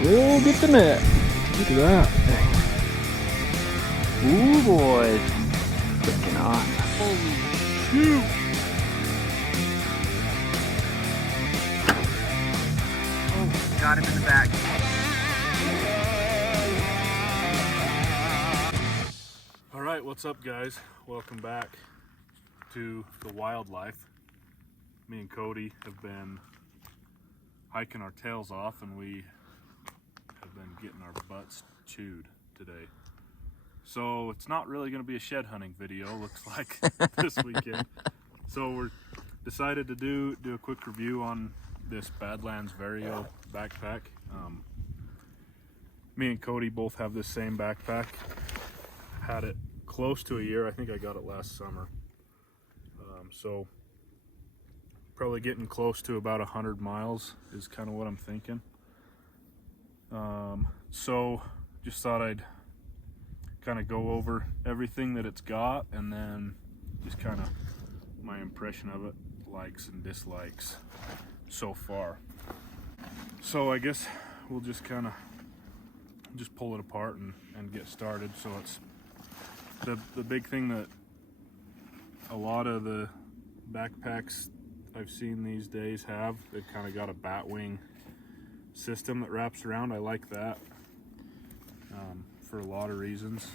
We'll get the net. Look at that. Ooh, boys. Freaking awesome. Holy shoot. Oh, got him in the back. All right, what's up, guys? Welcome back to the wildlife. Me and Cody have been hiking our tails off, and we have been getting our butts chewed today. So it's not really going to be a shed hunting video, looks like, this weekend. So we're decided to do a quick review on this Badlands Vario backpack. Me and Cody both have this same backpack. Had it close to a year. I think I got it last summer. So probably getting close to about 100 miles is kind of what I'm thinking. So just thought I'd kind of go over everything that it's got, and then just kind of my impression of it, likes and dislikes so far. So I guess we'll just kind of just pull it apart and get started. So it's the big thing that a lot of the backpacks I've seen these days have, they've kind of got a bat wing system that wraps around. I like that for a lot of reasons.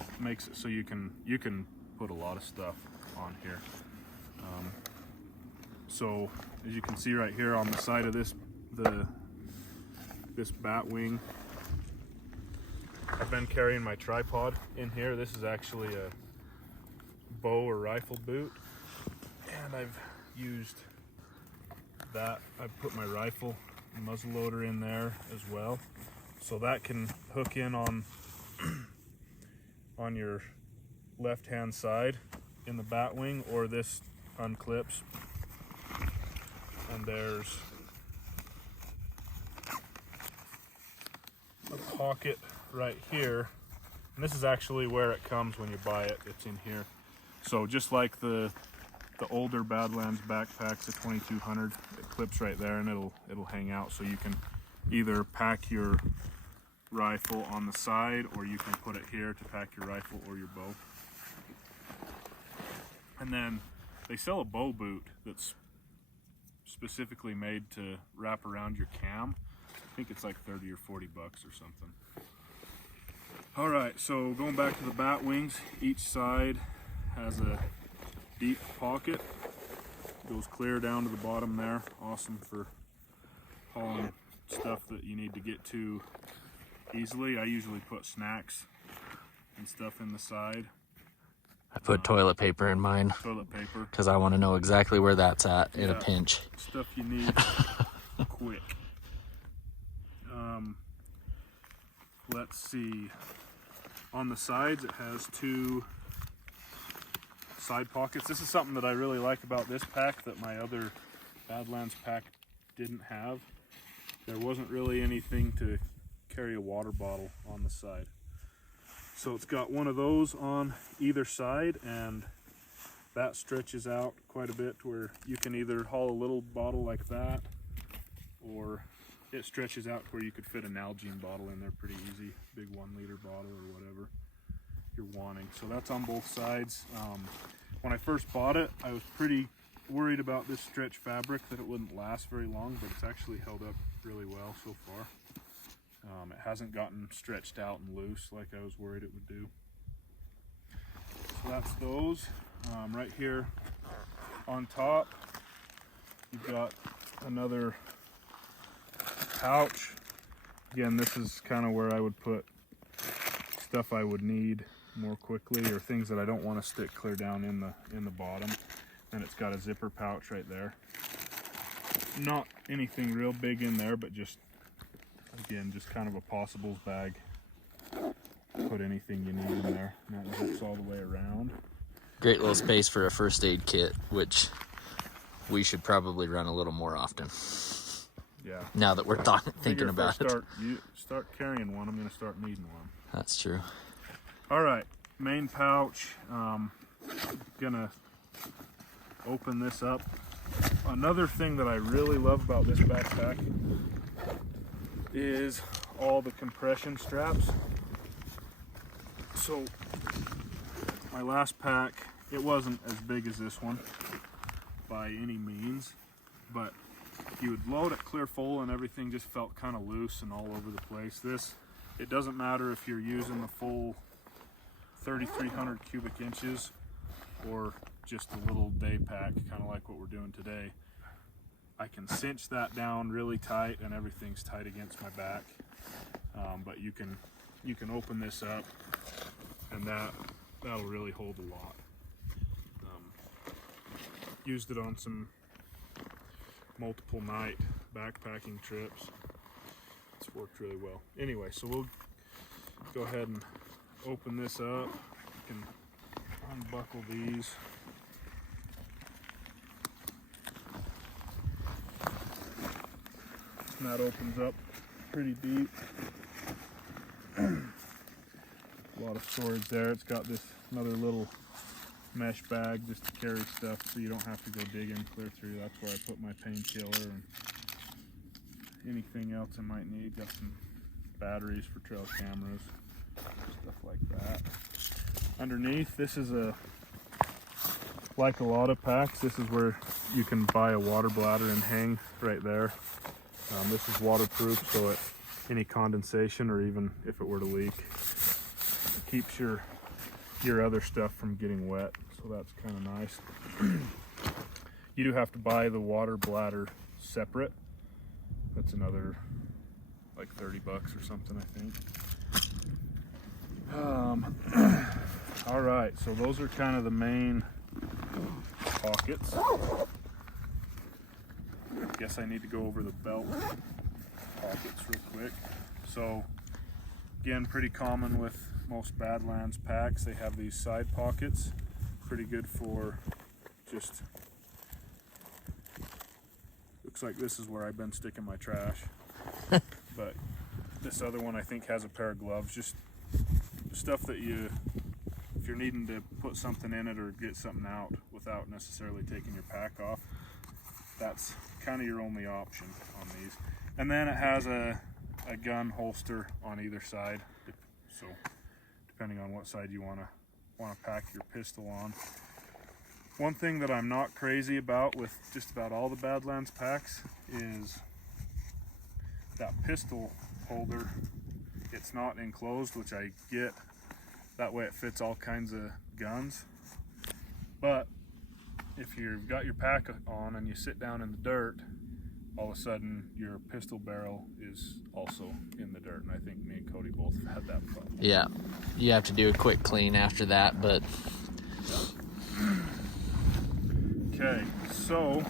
It makes it so you can put a lot of stuff on here. So as you can see right here on the side of this bat wing, I've been carrying my tripod in here. This is actually a bow or rifle boot, and I've used that. I've put my rifle and muzzle loader in there as well, so that can hook in on your left hand side in the bat wing, or this unclips, and there's a pocket right here, and this is actually where it comes when you buy it. It's in here. So just like the older Badlands backpacks, the 2200, it clips right there and it'll hang out, so you can either pack your rifle on the side, or you can put it here to pack your rifle or your bow. And then they sell a bow boot that's specifically made to wrap around your cam. I think it's like 30 or 40 bucks or something. All right, so going back to the bat wings, each side has a deep pocket, goes clear down to the bottom there. Awesome for hauling stuff that you need to get to easily. I usually put snacks and stuff in the side. I put toilet paper in mine. Toilet paper. Because I want to know exactly where that's at in a pinch. Stuff you need quick. Let's see. On the sides, it has two side pockets. This is something that I really like about this pack that my other Badlands pack didn't have. There wasn't really anything to carry a water bottle on the side. So it's got one of those on either side, and that stretches out quite a bit to where you can either haul a little bottle like that, or it stretches out to where you could fit an Nalgene bottle in there pretty easy, big 1 liter bottle or whatever you're wanting. So that's on both sides. When I first bought it, I was pretty worried about this stretch fabric, that it wouldn't last very long, but it's actually held up really well so far. It hasn't gotten stretched out and loose like I was worried it would do. So that's those. Right here on top, you've got another pouch. Again, this is kind of where I would put stuff I would need more quickly, or things that I don't want to stick clear down in the bottom. And it's got a zipper pouch right there. Not anything real big in there, but just, again, just kind of a possibles bag. Put anything you need in there, and that zips all the way around. Great little space for a first aid kit, which we should probably run a little more often. Yeah. Now that we're thinking about it. Start carrying one, I'm going to start needing one. That's true. All right, main pouch. Gonna open this up. Another thing that I really love about this backpack is all the compression straps. So my last pack, it wasn't as big as this one by any means, but you would load it clear full and everything just felt kind of loose and all over the place. This, it doesn't matter if you're using the full 3,300 cubic inches or just a little day pack, kind of like what we're doing today. I can cinch that down really tight and everything's tight against my back. But you can open this up and that'll really hold a lot. Used it on some multiple night backpacking trips. It's worked really well. Anyway, so we'll go ahead and open this up. You can unbuckle these. And that opens up pretty deep. A lot of storage there. It's got this another little mesh bag just to carry stuff so you don't have to go digging clear through. That's where I put my painkiller and anything else I might need. Got some batteries for trail cameras, stuff like that. Underneath, this is like a lot of packs, this is where you can buy a water bladder and hang right there. This is waterproof, so any condensation or even if it were to leak, it keeps your other stuff from getting wet. So that's kind of nice. You do have to buy the water bladder separate. That's another like 30 bucks or something, I think. All right, so those are kind of the main pockets. I guess I need to go over the belt pockets real quick. So again, pretty common with most Badlands packs. They have these side pockets. Pretty good for just, looks like this is where I've been sticking my trash. But this other one I think has a pair of gloves. Just stuff that if you're needing to put something in it or get something out without necessarily taking your pack off, that's kind of your only option on these. And then it has a gun holster on either side, so depending on what side you want to pack your pistol on. One thing that I'm not crazy about with just about all the Badlands packs is that pistol holder. It's not enclosed, which I get. That way it fits all kinds of guns. But if you've got your pack on and you sit down in the dirt, all of a sudden your pistol barrel is also in the dirt. And I think me and Cody both have had that problem. Yeah, you have to do a quick clean after that, but... Okay, so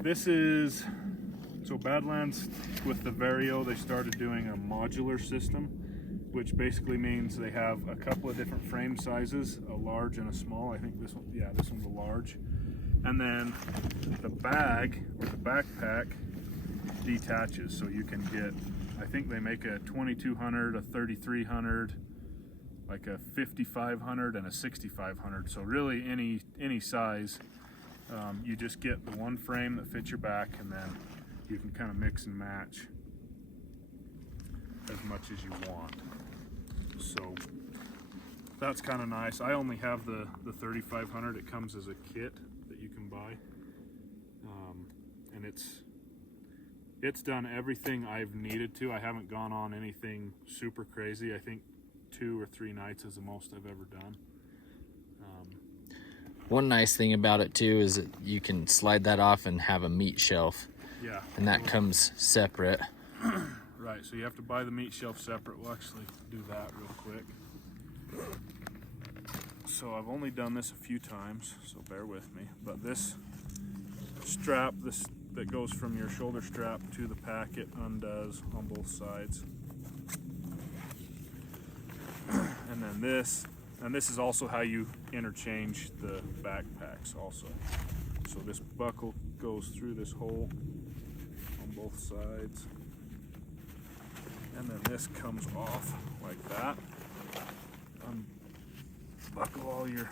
this is, so Badlands with the Vario, they started doing a modular system, which basically means they have a couple of different frame sizes, a large and a small. I think this one, yeah, this one's a large. And then the bag or the backpack detaches, so you can get, I think they make a 2200, a 3300, like a 5500 and a 6500. So really any size, you just get the one frame that fits your back, and then you can kind of mix and match as much as you want. So that's kind of nice. I only have the 3500. It comes as a kit that you can buy, and it's done everything I've needed to. I haven't gone on anything super crazy. I think 2 or 3 nights is the most I've ever done. One nice thing about it too is that you can slide that off and have a meat shelf. Yeah. And that comes separate. Right, so you have to buy the meat shelf separate. We'll actually do that real quick. So I've only done this a few times, so bear with me. But this strap, that goes from your shoulder strap to the pack, it undoes on both sides. And then this is also how you interchange the backpacks also. So this buckle goes through this hole on both sides. And then this comes off like that. Unbuckle all your...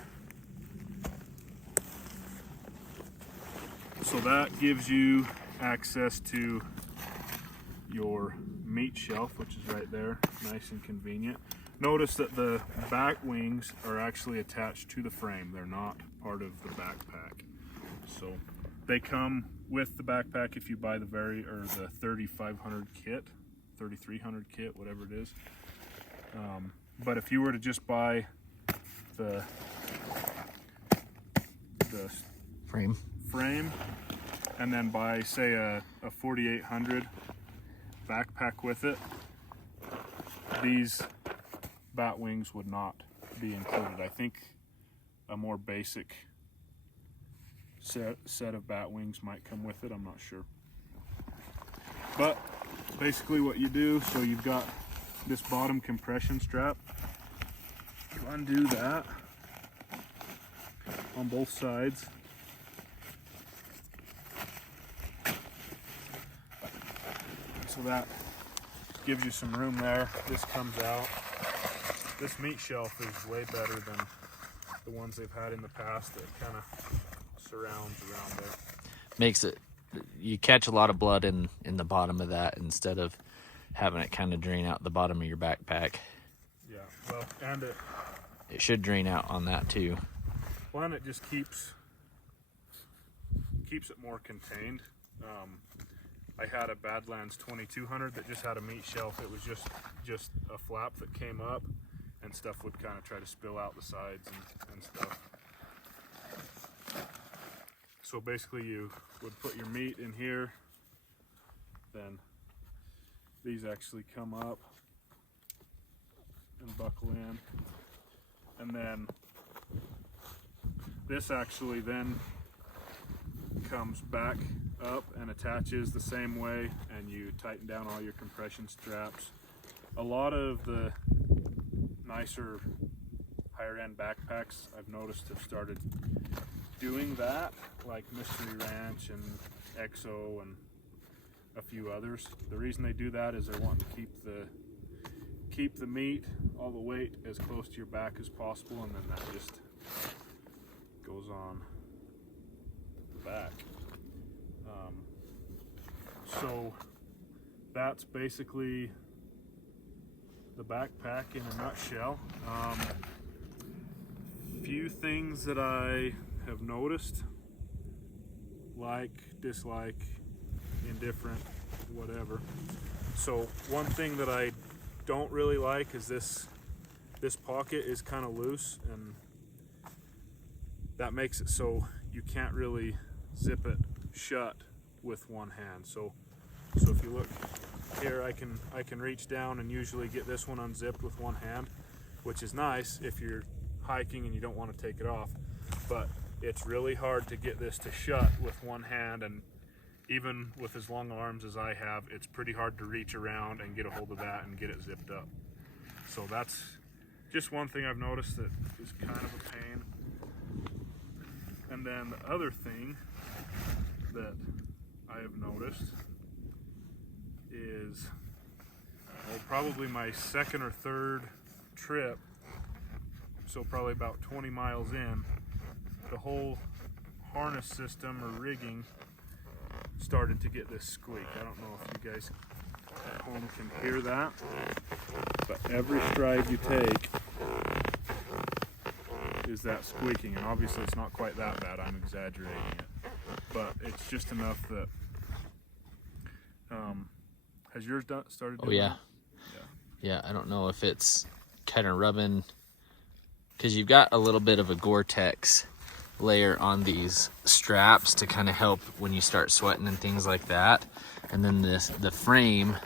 So that gives you access to your meat shelf, which is right there, nice and convenient. Notice that the back wings are actually attached to the frame. They're not part of the backpack. So they come with the backpack if you buy the the 3500 kit, 3300 kit, whatever it is. But if you were to just buy the frame and then buy, say, a 4800 backpack with it, these bat wings would not be included. I think a more basic set of bat wings might come with it, I'm not sure. But basically what you do, so you've got this bottom compression strap, you undo that on both sides. So that gives you some room there. This comes out. This meat shelf is way better than the ones they've had in the past that kind of surrounds around there. Makes it, you catch a lot of blood in the bottom of that instead of having it kind of drain out the bottom of your backpack. Yeah, well, and it should drain out on that too. Well, and it just keeps it more contained. I had a Badlands 2200 that just had a meat shelf. It was just a flap that came up, and stuff would kind of try to spill out the sides and stuff. So basically you would put your meat in here, then these actually come up and buckle in, and then this actually then comes back up and attaches the same way, and you tighten down all your compression straps. A lot of the nicer higher end backpacks I've noticed have started doing that, like Mystery Ranch and EXO and a few others. The reason they do that is they're wanting to keep the meat, all the weight, as close to your back as possible, and then that just goes on the back. So that's basically the backpack in a nutshell. Few things that I have noticed, like, dislike, indifferent, whatever. So one thing that I don't really like is this pocket is kind of loose, and that makes it so you can't really zip it shut with one hand. So if you look here, I can reach down and usually get this one unzipped with one hand, which is nice if you're hiking and you don't want to take it off. But it's really hard to get this to shut with one hand, and even with as long arms as I have, it's pretty hard to reach around and get a hold of that and get it zipped up. So that's just one thing I've noticed that is kind of a pain. And then the other thing that I have noticed is, well, probably my second or third trip, so probably about 20 miles in, the whole harness system or rigging started to get this squeak. I don't know if you guys at home can hear that, but every stride you take is that squeaking, and obviously it's not quite that bad, I'm exaggerating it, but it's just enough that has yours started doing that? Yeah, I don't know if it's kind of rubbing, because you've got a little bit of a Gore-Tex layer on these straps to kind of help when you start sweating and things like that. And then the frame,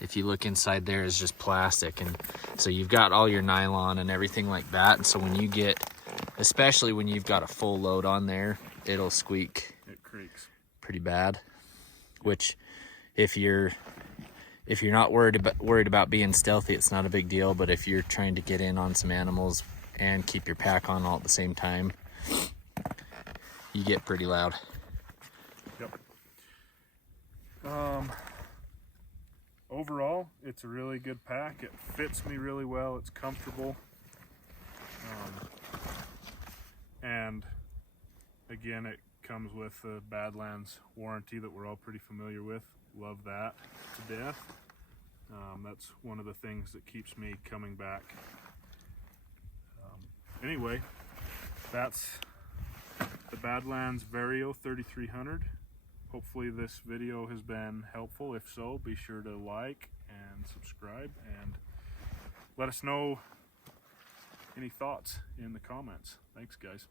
if you look inside there, is just plastic, and so you've got all your nylon and everything like that. And so when you get, especially when you've got a full load on there, it'll squeak. It creaks pretty bad. Which, if you're not worried about being stealthy, it's not a big deal. But if you're trying to get in on some animals and keep your pack on all at the same time, you get pretty loud. Yep. Overall, it's a really good pack. It fits me really well. It's comfortable. And again, it comes with the Badlands warranty that we're all pretty familiar with. love that to death. That's one of the things that keeps me coming back. Anyway, that's the Badlands Vario 3300. Hopefully this video has been helpful. If so, be sure to like and subscribe and let us know any thoughts in the comments. Thanks, guys.